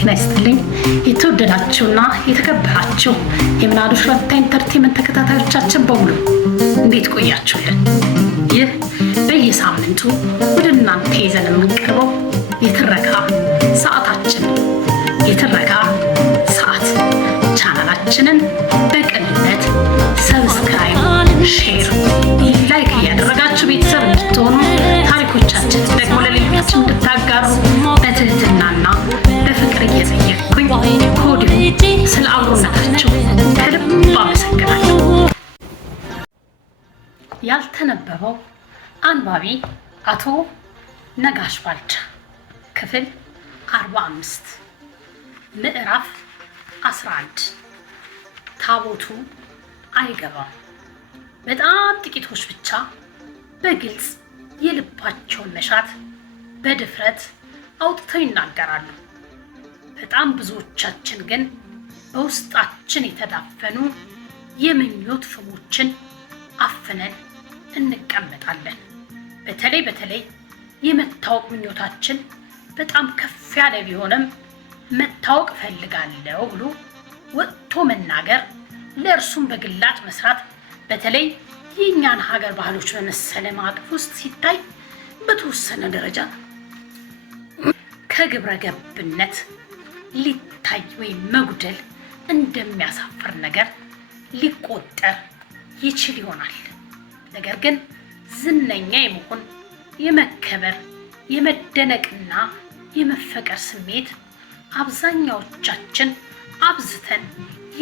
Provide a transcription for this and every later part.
ጤና ይስጥልኝ የተወደዳችሁና የተከበራችሁ የምናሉሽ ረታ ኢንተርቴይንመንት ተከታታዮቻችን በሙሉ እንዴት ቆያችሁልን? ይህ በየሳምንቱ ወደ እናንተ ይዘን የምንቀርበው የትረካ ሰዓታችን የትረካ ሰዓት ቻናላችንን በቅንነት ሰብስክራይብ፣ ሼር፣ ላይክ እያደረጋችሁ ቤተሰብ እንድትሆኑ ታሪኮቻችን ደግሞ ለሌሎች እንድታጋሩ በትህትናና በፍቅር እየጠየቅኩኝ ከወዲሁ ስለ አብሮነታችሁ ከልብ አመሰግናለሁ። ያልተነበበው አንባቢ አቶ ነጋሽ ባልቻ ክፍል 45 ምዕራፍ 11 ታቦቱ አይገባም። በጣም ጥቂቶች ብቻ በግልጽ የልባቸውን መሻት በድፍረት አውጥተው ይናገራሉ። በጣም ብዙዎቻችን ግን በውስጣችን የተዳፈኑ የምኞት ፍሞችን አፍነን እንቀመጣለን። በተለይ የመታወቅ ምኞታችን በጣም ከፍ ያለ ቢሆንም መታወቅ ፈልጋለሁ ብሎ ወጥቶ መናገር፣ ለእርሱም በግላጭ መስራት በተለይ የእኛን ሀገር ባህሎች በመሰለ ማዕቀፍ ውስጥ ሲታይ በተወሰነ ደረጃ ከግብረ ገብነት ሊታይ ወይም መጉደል እንደሚያሳፍር ነገር ሊቆጠር ይችል ይሆናል። ነገር ግን ዝነኛ የመሆን የመከበር፣ የመደነቅና የመፈቀር ስሜት አብዛኛዎቻችን አብዝተን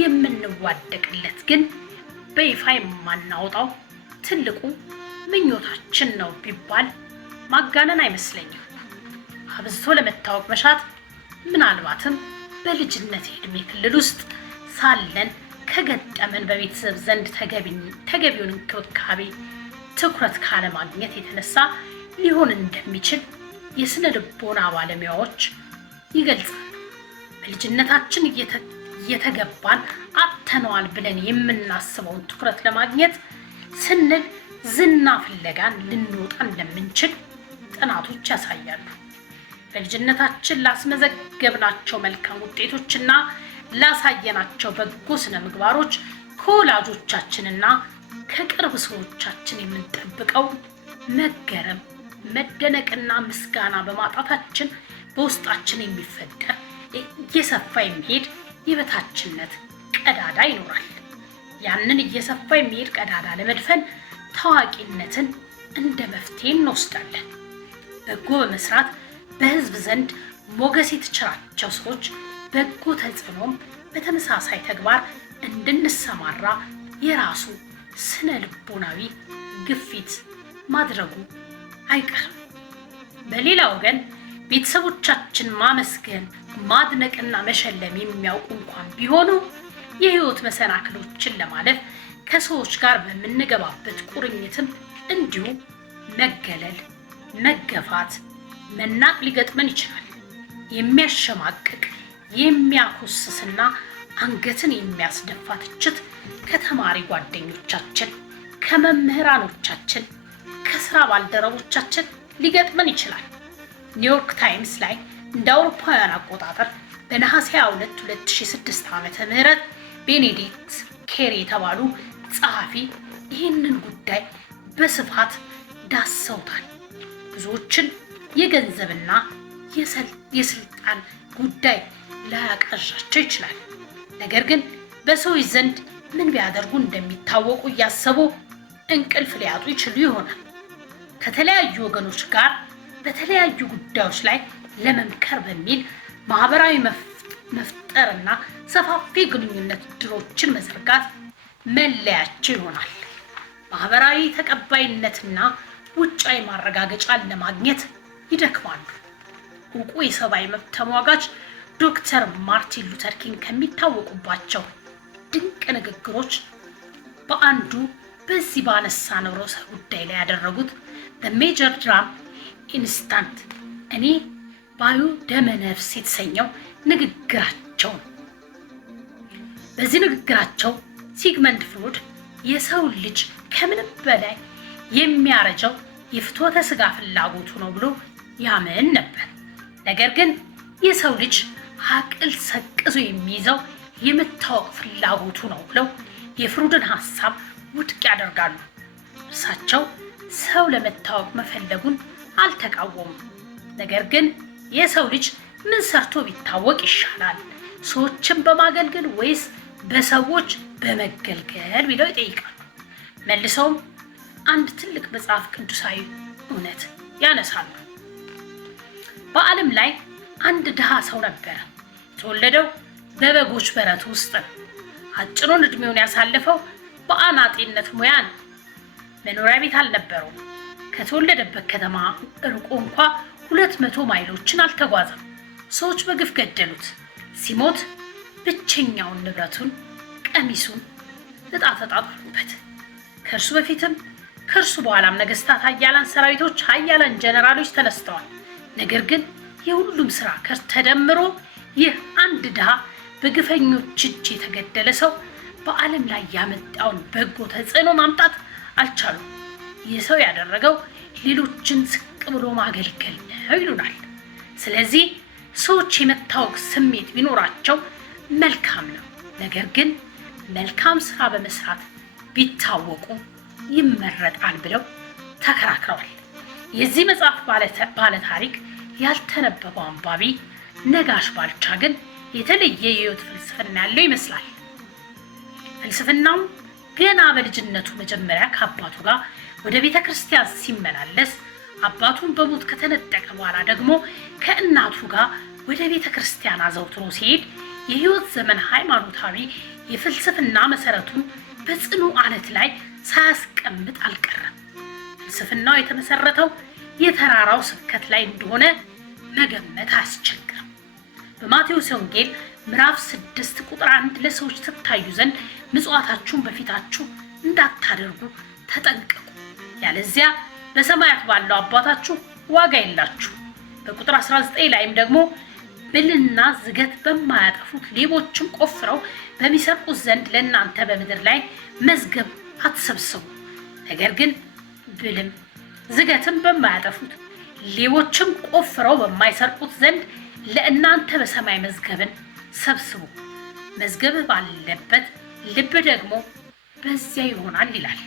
የምንዋደቅለት ግን በይፋ የማናወጣው ትልቁ ምኞታችን ነው ቢባል ማጋነን አይመስለኝም። አብዝቶ ለመታወቅ መሻት ምናልባትም በልጅነት የዕድሜ ክልል ውስጥ ሳለን ከገጠመን በቤተሰብ ዘንድ ተገቢውን እንክብካቤ፣ ትኩረት ካለማግኘት የተነሳ ሊሆን እንደሚችል የስነ ልቦና ባለሙያዎች ይገልጻሉ። በልጅነታችን እየተገባን አጥተነዋል ብለን የምናስበውን ትኩረት ለማግኘት ስንል ዝና ፍለጋን ልንወጣ እንደምንችል ጥናቶች ያሳያሉ። በልጅነታችን ላስመዘገብናቸው መልካም ውጤቶችና ላሳየናቸው በጎ ስነ ምግባሮች ከወላጆቻችንና ከቅርብ ሰዎቻችን የምንጠብቀው መገረም፣ መደነቅና ምስጋና በማጣታችን በውስጣችን የሚፈጠር እየሰፋ የሚሄድ የበታችነት ቀዳዳ ይኖራል። ያንን እየሰፋ የሚሄድ ቀዳዳ ለመድፈን ታዋቂነትን እንደ መፍትሄ እንወስዳለን። በጎ በመስራት በሕዝብ ዘንድ ሞገስ የተቸራቸው ሰዎች በጎ ተጽዕኖም በተመሳሳይ ተግባር እንድንሰማራ የራሱ ስነ ልቦናዊ ግፊት ማድረጉ አይቀርም። በሌላ ወገን ቤተሰቦቻችን ማመስገን፣ ማድነቅና መሸለም የሚያውቁ እንኳን ቢሆኑ የህይወት መሰናክሎችን ለማለፍ ከሰዎች ጋር በምንገባበት ቁርኝትም እንዲሁ መገለል፣ መገፋት፣ መናቅ ሊገጥመን ይችላል። የሚያሸማቅቅ፣ የሚያኮስስና አንገትን የሚያስደፋ ትችት ከተማሪ ጓደኞቻችን፣ ከመምህራኖቻችን፣ ከስራ ባልደረቦቻችን ሊገጥመን ይችላል። ኒውዮርክ ታይምስ ላይ እንደ አውሮፓውያን አቆጣጠር በነሐሴ 22 2006 ዓ.ም ቤኔዲክት ኬሪ የተባሉ ጸሐፊ ይህንን ጉዳይ በስፋት ዳሰውታል። ብዙዎችን የገንዘብና የስልጣን ጉዳይ ላያቃዣቸው ይችላል። ነገር ግን በሰዎች ዘንድ ምን ቢያደርጉ እንደሚታወቁ እያሰቡ እንቅልፍ ሊያጡ ይችሉ ይሆናል። ከተለያዩ ወገኖች ጋር በተለያዩ ጉዳዮች ላይ ለመምከር በሚል ማህበራዊ መፍጠርና ሰፋፊ ግንኙነት ድሮችን መዘርጋት መለያቸው ይሆናል። ማህበራዊ ተቀባይነትና ውጫዊ ማረጋገጫን ለማግኘት ይደክማሉ። ዕውቁ የሰብአዊ መብት ተሟጋች ዶክተር ማርቲን ሉተር ኪንግ ከሚታወቁባቸው ድንቅ ንግግሮች በአንዱ በዚህ ባነሳነው ርዕሰ ጉዳይ ላይ ያደረጉት በሜጀር ድራም ኢንስታንት እኔ ባዩ ደመ ነፍስ የተሰኘው ንግግራቸው ነው። በዚህ ንግግራቸው ሲግመንድ ፍሮይድ የሰው ልጅ ከምንም በላይ የሚያረጀው የፍትወተ ስጋ ፍላጎቱ ነው ብሎ ያምን ነበር። ነገር ግን የሰው ልጅ አቅል ሰቅዞ የሚይዘው የመታወቅ ፍላጎቱ ነው ብለው የፍሩድን ሐሳብ ውድቅ ያደርጋሉ። እርሳቸው ሰው ለመታወቅ መፈለጉን አልተቃወሙም። ነገር ግን የሰው ልጅ ምን ሰርቶ ቢታወቅ ይሻላል? ሰዎችን በማገልገል ወይስ በሰዎች በመገልገል ብለው ይጠይቃሉ። መልሰውም አንድ ትልቅ መጽሐፍ ቅዱሳዊ እውነት ያነሳሉ። በዓለም ላይ አንድ ድሃ ሰው ነበረ። የተወለደው በበጎች በረት ውስጥ ነው። አጭሩን እድሜውን ያሳለፈው በአናጢነት ሙያ ነው። መኖሪያ ቤት አልነበረውም። ከተወለደበት ከተማ ርቆ እንኳ 200 ማይሎችን አልተጓዘም። ሰዎች በግፍ ገደሉት። ሲሞት ብቸኛውን ንብረቱን ቀሚሱን ዕጣ ተጣጣሉበት። ከእርሱ በፊትም ከእርሱ በኋላም ነገስታት፣ ኃያላን ሰራዊቶች፣ ኃያላን ጀነራሎች ተነስተዋል። ነገር ግን የሁሉም ስራ ተደምሮ ይህ አንድ ድሃ በግፈኞች እጅ የተገደለ ሰው በዓለም ላይ ያመጣውን በጎ ተጽዕኖ ማምጣት አልቻሉም። ይህ ሰው ያደረገው ሌሎችን ዝቅ ብሎ ማገልገል ነው ይሉናል። ስለዚህ ሰዎች የመታወቅ ስሜት ቢኖራቸው መልካም ነው። ነገር ግን መልካም ስራ በመስራት ቢታወቁ ይመረጣል ብለው ተከራክረዋል። የዚህ መጽሐፍ ባለ ታሪክ ያልተነበበው አንባቢ ነጋሽ ባልቻ ግን የተለየ የህይወት ፍልስፍና ያለው ይመስላል። ፍልስፍናው ገና በልጅነቱ መጀመሪያ ከአባቱ ጋር ወደ ቤተ ክርስቲያን ሲመላለስ፣ አባቱን በሞት ከተነጠቀ በኋላ ደግሞ ከእናቱ ጋር ወደ ቤተ ክርስቲያን አዘውትሮ ሲሄድ የህይወት ዘመን ሃይማኖታዊ የፍልስፍና መሰረቱን በጽኑ አለት ላይ ሳያስቀምጥ አልቀረም። ፍልስፍናው የተመሰረተው የተራራው ስብከት ላይ እንደሆነ መገመት አያስቸግርም። በማቴዎስ ወንጌል ምዕራፍ 6 ቁጥር 1 ለሰዎች ትታዩ ዘንድ ምጽዋታችሁን በፊታችሁ እንዳታደርጉ ተጠንቀቁ፣ ያለዚያ በሰማያት ባለው አባታችሁ ዋጋ የላችሁ። በቁጥር 19 ላይም ደግሞ ብልና ዝገት በማያጠፉት ሌቦችም ቆፍረው በሚሰርቁት ዘንድ ለእናንተ በምድር ላይ መዝገብ አትሰብስቡ፣ ነገር ግን ብልም ዝገትም በማያጠፉት ሌቦችም ቆፍረው በማይሰርቁት ዘንድ ለእናንተ በሰማይ መዝገብን ሰብስቡ፣ መዝገብህ ባለበት ልብ ደግሞ በዚያ ይሆናል ይላል።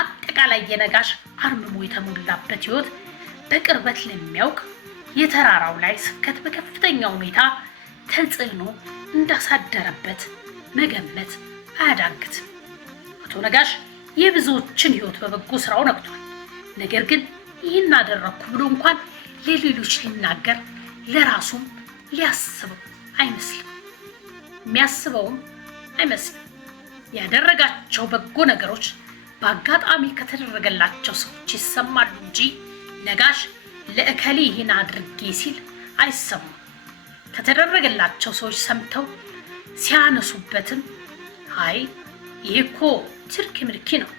አጠቃላይ የነጋሽ አርምሞ የተሞላበት ህይወት በቅርበት ለሚያውቅ የተራራው ላይ ስብከት በከፍተኛ ሁኔታ ተጽዕኖ እንዳሳደረበት መገመት አያዳግትም። አቶ ነጋሽ የብዙዎችን ህይወት በበጎ ስራው ነክቷል። ነገር ግን ይህን አደረግኩ ብሎ እንኳን ለሌሎች ሊናገር ለራሱም ሊያስበው አይመስልም፣ የሚያስበውም አይመስልም። ያደረጋቸው በጎ ነገሮች በአጋጣሚ ከተደረገላቸው ሰዎች ይሰማሉ እንጂ ነጋሽ ለእከሌ ይህን አድርጌ ሲል አይሰሙም። ከተደረገላቸው ሰዎች ሰምተው ሲያነሱበትም አይ ይህ እኮ ትርክ ምርኪ ነው፣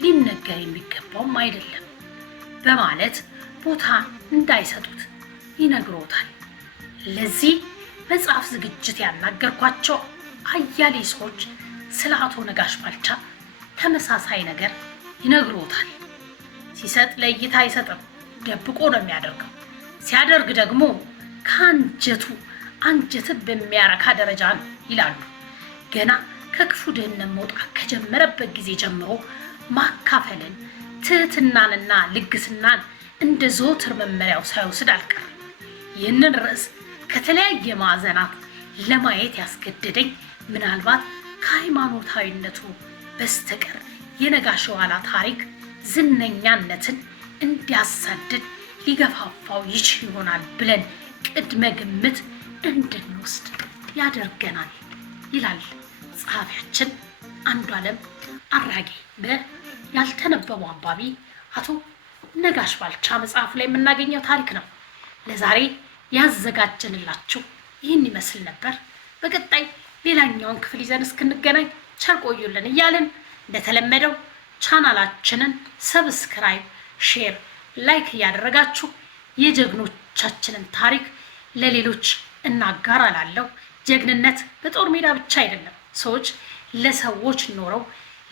ሊነገር የሚገባውም አይደለም በማለት ቦታ እንዳይሰጡት ይነግሮታል። ለዚህ መጽሐፍ ዝግጅት ያናገርኳቸው አያሌ ሰዎች ስለ አቶ ነጋሽ ባልቻ ተመሳሳይ ነገር ይነግሮታል። ሲሰጥ ለእይታ አይሰጥም፣ ደብቆ ነው የሚያደርገው። ሲያደርግ ደግሞ ከአንጀቱ አንጀትን በሚያረካ ደረጃ ነው ይላሉ። ገና ከክፉ ድህነት መውጣት ከጀመረበት ጊዜ ጀምሮ ማካፈልን፣ ትህትናንና ልግስናን እንደ ዘወትር መመሪያው ሳይወስድ አልቀርም። ይህንን ርዕስ ከተለያየ ማዕዘናት ለማየት ያስገደደኝ ምናልባት ከሃይማኖታዊነቱ በስተቀር የነጋሽ የኋላ ታሪክ ዝነኛነትን እንዲያሳድድ ሊገፋፋው ይችል ይሆናል ብለን ቅድመ ግምት እንድንወስድ ያደርገናል ይላል ጸሐፊያችን አንዱዓለም አራጌ ያልተነበበው አንባቢ አቶ ነጋሽ ባልቻ መጽሐፍ ላይ የምናገኘው ታሪክ ነው። ለዛሬ ያዘጋጀንላችሁ ይህን ይመስል ነበር። በቀጣይ ሌላኛውን ክፍል ይዘን እስክንገናኝ ቸር ቆዩልን እያልን እንደተለመደው ቻናላችንን ሰብስክራይብ፣ ሼር፣ ላይክ እያደረጋችሁ የጀግኖቻችንን ታሪክ ለሌሎች እናጋራ እላለሁ። ጀግንነት በጦር ሜዳ ብቻ አይደለም። ሰዎች ለሰዎች ኖረው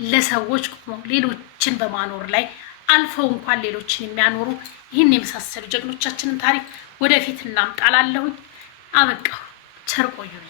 ለሰዎች ቆመው ሌሎችን በማኖር ላይ አልፈው እንኳን ሌሎችን የሚያኖሩ ይህን የመሳሰሉ ጀግኖቻችንን ታሪክ ወደፊት እናምጣላለሁ። አበቃሁ። ቸር ቆዩልኝ።